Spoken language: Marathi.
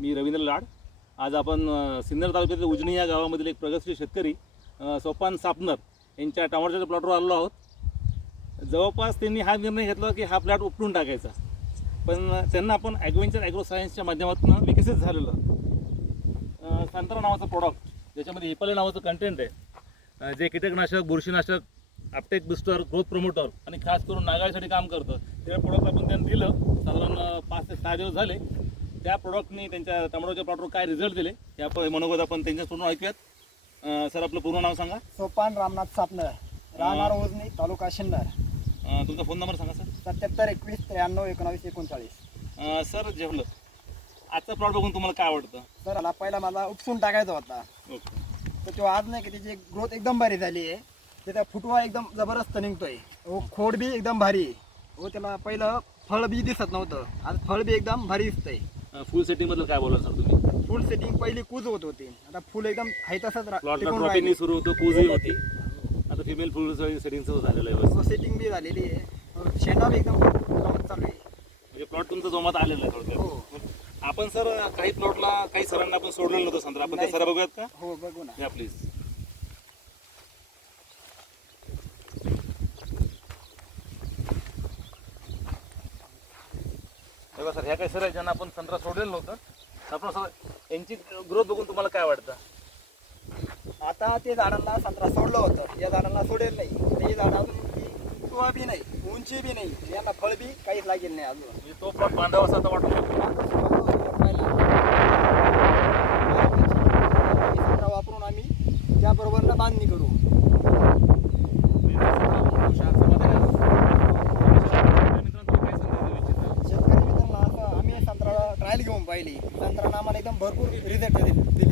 मी रवींद्र लाड. आज आपण सिन्नर तालुक्यातील उजनी या गावामधील एक प्रगतशील शेतकरी सोपान सापनर यांच्या टमाटरच्या प्लॉटवर आलो आहोत. जवळपास त्यांनी हा निर्णय घेतला की हा प्लॉट उपटून टाकायचा. पण त्यांना आपण ॲग्रोवेंचर ॲग्रो सायन्सच्या माध्यमातून विकसित झालेलं संत्रा नावाचं प्रोडक्ट ज्याच्यामध्ये हिपाले नावाचं कंटेंट आहे जे कीटकनाशक बुरशीनाशक अपटेक बुस्टर ग्रोथ प्रमोटर आणि खास करून नागाळीसाठी काम करतं ते प्रोडक्ट आपण त्यांना दिलं. साधारण पाच ते सहा दिवस झाले. त्या प्रोडक्टनी त्यांच्या टमाटोच्या प्लॉटवर काय रिझल्ट दिले या मनोगत आपण त्यांच्याकडून ऐकूयात. सर आपलं पूर्ण नाव सांगा. सोपान रामनाथ सापनर राहणार उजनी तालुका शिन्नर. तुमचा फोन नंबर सांगा सर. सत्याहत्तर एकवीस त्र्याण्णव एकोणावीस एकोणचाळीस. सर जेवलं. आजचा प्लॉट बघून तुम्हाला काय वाटतं सर मला पहिला मला उपसून टाकायचा होता. ओके. तर तो आज नाही की त्याची ग्रोथ एकदम भारी झाली आहे. त्याचा फुटवा एकदम जबरदस्त निघतोय. हो खोड बी एकदम भारी. आहे. हो त्याला पहिलं फळ बी दिसत नव्हतं. आज फळ बी एकदम भारी दिसतंय. फुल सेटिंगबद्दल काय बोला सर तुम्ही? फुल सेटिंग पहिली कूज होत होती. आता फुल एकदम आहे तसंच रा- प्लॉटला टिकून राहिली. सुरू होतं पूजही होती. आता फिमेल फुल सेटिंगचं झालेलं आहे व्यवस्थित. हो सेटिंग बी झालेली आहे. शेंडा बी एकदम चालू आहे. म्हणजे प्लॉट तुमचा जोमात आलेला आहे थोडक्यात. हो. आपण सर काही प्लॉटला काही सरांना आपण सोडलेलं होतं संत्रा. आपण त्या नाही. सर बघूयात का? हो बघू ना. या प्लीज बघा सर ह्या काही सर ज्यांना आपण संत्रा सोडलेलं नव्हतं. आपण सर यांची ग्रोथ बघून तुम्हाला काय वाटतं? आता ते झाडांना संत्रा सोडलं होतं. या झाडांना सोडेल नाही. ते झाड अजून ती फुटवा बी नाही उंची बी नाही. यांना फळ बी काहीच लागेल नाही अजून. म्हणजे तो प्लॉट बांधावा असा वाटतो. संत्रा वापरून आम्ही त्याबरोबर बांधणी करू. शेतकरी घेऊन पाहिली. संत्रा आम्हाला एकदम भरपूर रिझल्ट